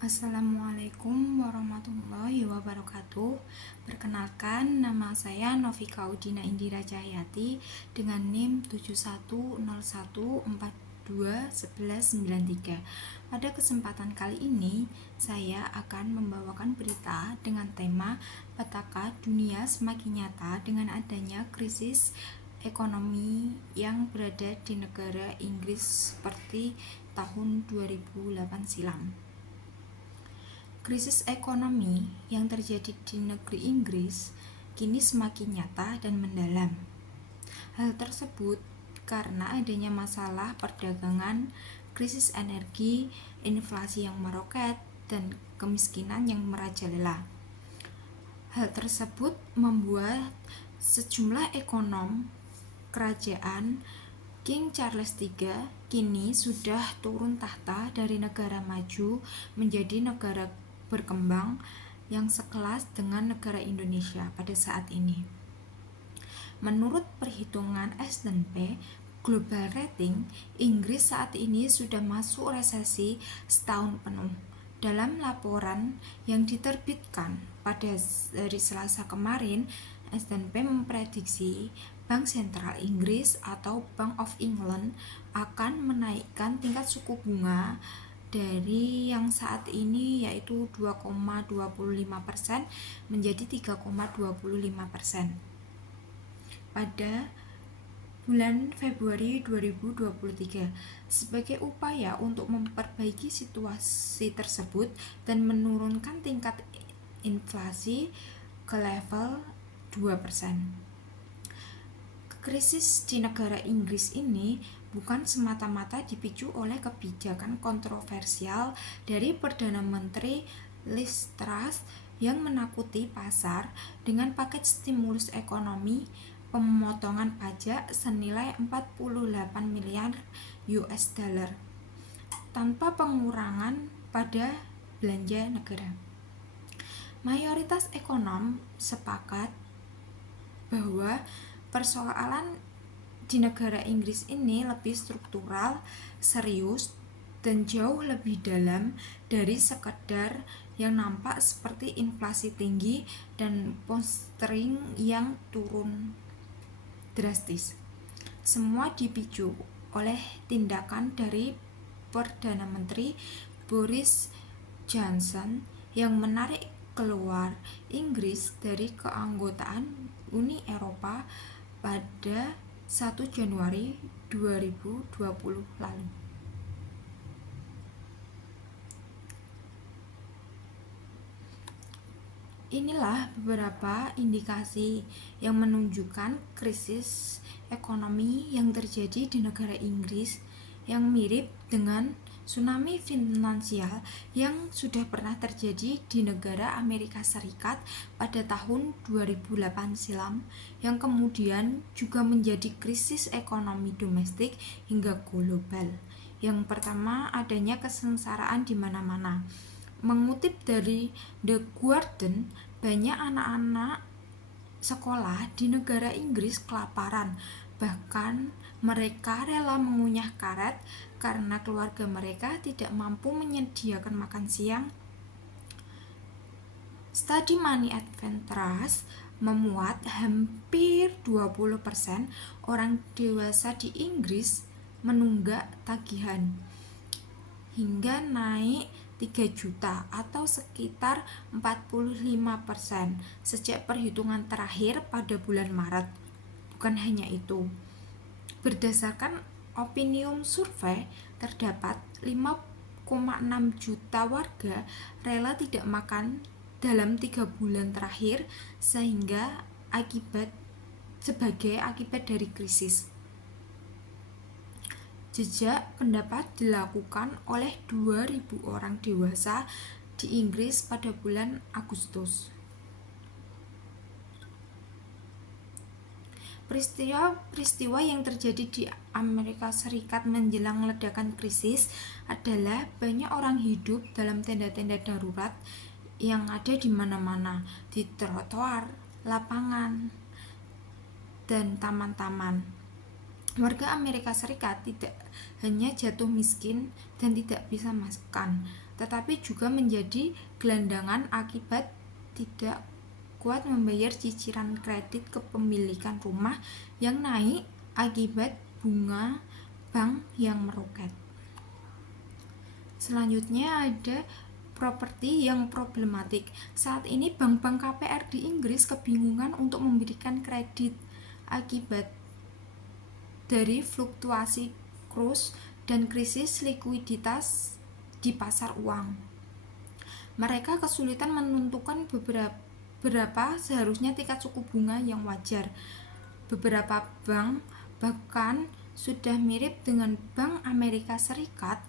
Assalamualaikum warahmatullahi wabarakatuh. Perkenalkan, nama saya Novika Udina Indira Cahyati dengan NIM 7101421193. Pada kesempatan kali ini, saya akan membawakan berita dengan tema Petaka Dunia Semakin Nyata dengan adanya krisis ekonomi yang berada di negara Inggris seperti tahun 2008 silam. Krisis ekonomi yang terjadi di negeri Inggris kini semakin nyata dan mendalam. Hal tersebut karena adanya masalah perdagangan, krisis energi, inflasi yang meroket, dan kemiskinan yang merajalela. Hal tersebut membuat sejumlah ekonom kerajaan King Charles III kini sudah turun tahta dari negara maju menjadi negara berkembang yang sekelas dengan negara Indonesia pada saat ini. Menurut perhitungan S&P Global Rating, Inggris saat ini sudah masuk resesi setahun penuh. Dalam laporan yang diterbitkan pada hari Selasa kemarin, S&P memprediksi Bank Sentral Inggris atau Bank of England akan menaikkan tingkat suku bunga dari yang saat ini yaitu 2,25% menjadi 3,25% pada bulan Februari 2023 sebagai upaya untuk memperbaiki situasi tersebut dan menurunkan tingkat inflasi ke level 2%. Krisis di negara Inggris ini bukan semata-mata dipicu oleh kebijakan kontroversial dari Perdana Menteri Liz Truss yang menakuti pasar dengan paket stimulus ekonomi pemotongan pajak senilai 48 miliar US dollar tanpa pengurangan pada belanja negara. Mayoritas ekonom sepakat bahwa persoalan di negara Inggris ini lebih struktural, serius, dan jauh lebih dalam dari sekedar yang nampak seperti inflasi tinggi dan pound sterling yang turun drastis. Semua dipicu oleh tindakan dari Perdana Menteri Boris Johnson yang menarik keluar Inggris dari keanggotaan Uni Eropa pada 1 Januari 2020 lalu. Inilah beberapa indikasi yang menunjukkan krisis ekonomi yang terjadi di negara Inggris yang mirip dengan tsunami finansial yang sudah pernah terjadi di negara Amerika Serikat pada tahun 2008 silam, yang kemudian juga menjadi krisis ekonomi domestik hingga global. Yang pertama, adanya kesengsaraan di mana-mana. Mengutip dari The Guardian, banyak anak-anak sekolah di negara Inggris kelaparan. Bahkan mereka rela mengunyah karet karena keluarga mereka tidak mampu menyediakan makan siang. Studi Money Advance Trust memuat hampir 20% orang dewasa di Inggris menunggak tagihan hingga naik 3 juta atau sekitar 45% sejak perhitungan terakhir pada bulan Maret. Bukan hanya itu, berdasarkan Opinium Survey, terdapat 5,6 juta warga rela tidak makan dalam 3 bulan terakhir sebagai akibat dari krisis. Jejak pendapat dilakukan oleh 2.000 orang dewasa di Inggris pada bulan Agustus. Peristiwa yang terjadi di Amerika Serikat menjelang ledakan krisis adalah banyak orang hidup dalam tenda-tenda darurat yang ada di mana-mana, di trotoar, lapangan, dan taman-taman. Warga Amerika Serikat tidak hanya jatuh miskin dan tidak bisa makan, tetapi juga menjadi gelandangan akibat tidak kuat membayar cicilan kredit kepemilikan rumah yang naik akibat bunga bank yang meroket. Selanjutnya ada properti yang problematik. Saat ini bank-bank KPR di Inggris kebingungan untuk memberikan kredit akibat dari fluktuasi kurs dan krisis likuiditas di pasar uang. Mereka kesulitan menentukan berapa seharusnya tingkat suku bunga yang wajar. Beberapa bank bahkan sudah mirip dengan Bank Amerika Serikat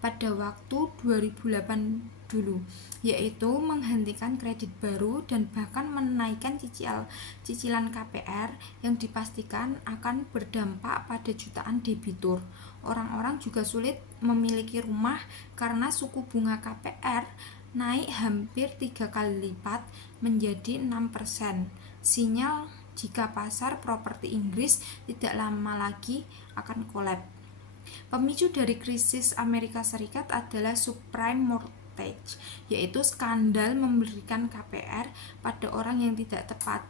pada waktu 2008 dulu, yaitu menghentikan kredit baru dan bahkan menaikkan cicilan KPR yang dipastikan akan berdampak pada jutaan debitur. Orang-orang juga sulit memiliki rumah karena suku bunga KPR naik hampir 3 kali lipat menjadi 6%. Sinyal jika pasar properti Inggris tidak lama lagi akan kolaps. Pemicu dari krisis Amerika Serikat adalah subprime mortgage, yaitu skandal memberikan KPR pada orang yang tidak tepat.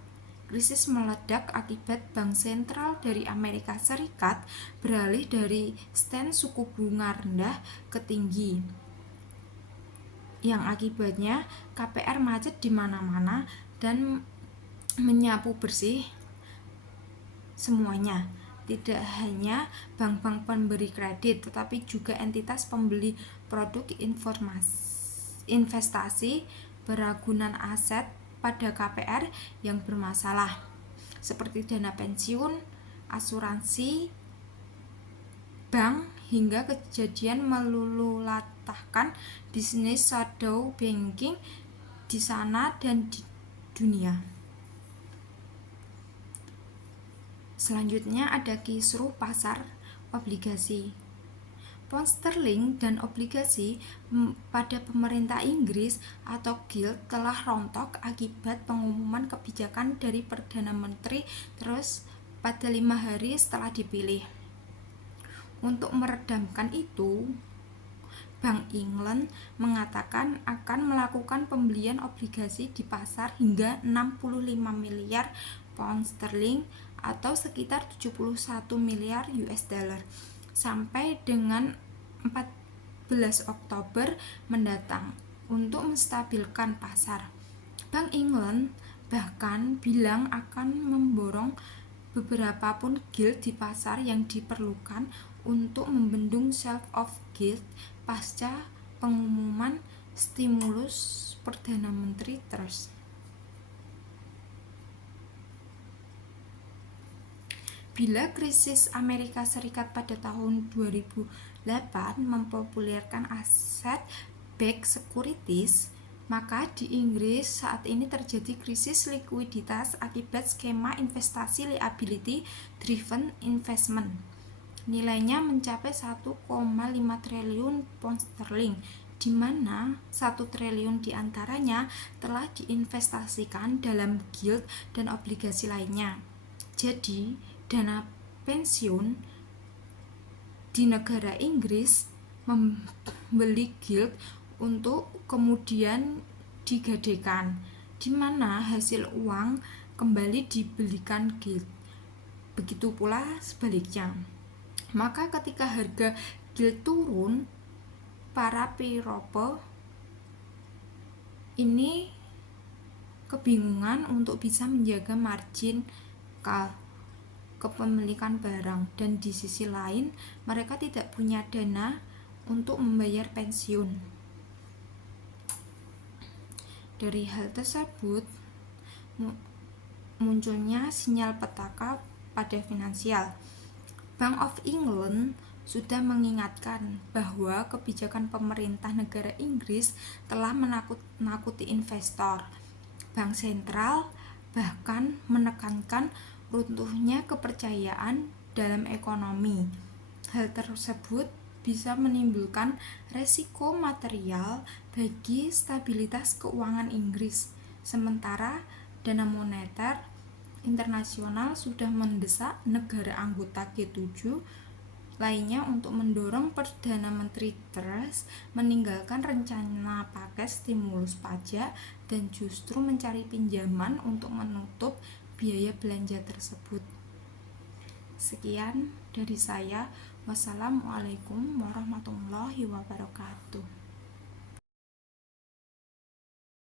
Krisis meledak akibat Bank Sentral dari Amerika Serikat beralih dari stance suku bunga rendah ke tinggi, yang akibatnya KPR macet di mana-mana dan menyapu bersih semuanya. Tidak hanya bank-bank pemberi kredit, tetapi juga entitas pembeli produk investasi beragunan aset pada KPR yang bermasalah, seperti dana pensiun, asuransi, bank, hingga kejadian meluluhlantahkan bisnis shadow banking di sana dan di dunia. Selanjutnya ada kisruh pasar obligasi. Pound sterling dan obligasi pada pemerintah Inggris atau Gilt telah rontok akibat pengumuman kebijakan dari Perdana Menteri terus pada 5 hari setelah dipilih. Untuk meredamkan itu, Bank England mengatakan akan melakukan pembelian obligasi di pasar hingga 65 miliar pound sterling atau sekitar 71 miliar US dollar sampai dengan 14 Oktober mendatang untuk menstabilkan pasar. Bank England bahkan bilang akan memborong beberapa pun gilt di pasar yang diperlukan untuk membendung shelf of gilt pasca pengumuman stimulus Perdana Menteri Truss. Bila krisis Amerika Serikat pada tahun 2008 mempopulerkan aset backed securities, maka di Inggris saat ini terjadi krisis likuiditas akibat skema investasi liability driven investment. Nilainya mencapai 1,5 triliun pound sterling, di mana 1 triliun diantaranya telah diinvestasikan dalam gilt dan obligasi lainnya. Jadi, dana pensiun di negara Inggris membeli gilt untuk kemudian digadaikan, di mana hasil uang kembali dibelikan gilt. Begitu pula sebaliknya. Maka ketika harga gilt turun, para perope ini kebingungan untuk bisa menjaga margin kepemilikan barang, dan di sisi lain mereka tidak punya dana untuk membayar pensiun. Dari hal tersebut munculnya sinyal petaka pada finansial. Bank of England sudah mengingatkan bahwa kebijakan pemerintah negara Inggris telah menakuti investor. Bank sentral bahkan menekankan runtuhnya kepercayaan dalam ekonomi. Hal tersebut bisa menimbulkan resiko material bagi stabilitas keuangan Inggris. Sementara Dana Moneter Internasional sudah mendesak negara anggota G7 lainnya untuk mendorong Perdana Menteri Truss meninggalkan rencana paket stimulus pajak dan justru mencari pinjaman untuk menutup biaya belanja tersebut. Sekian dari saya. Wassalamualaikum warahmatullahi wabarakatuh.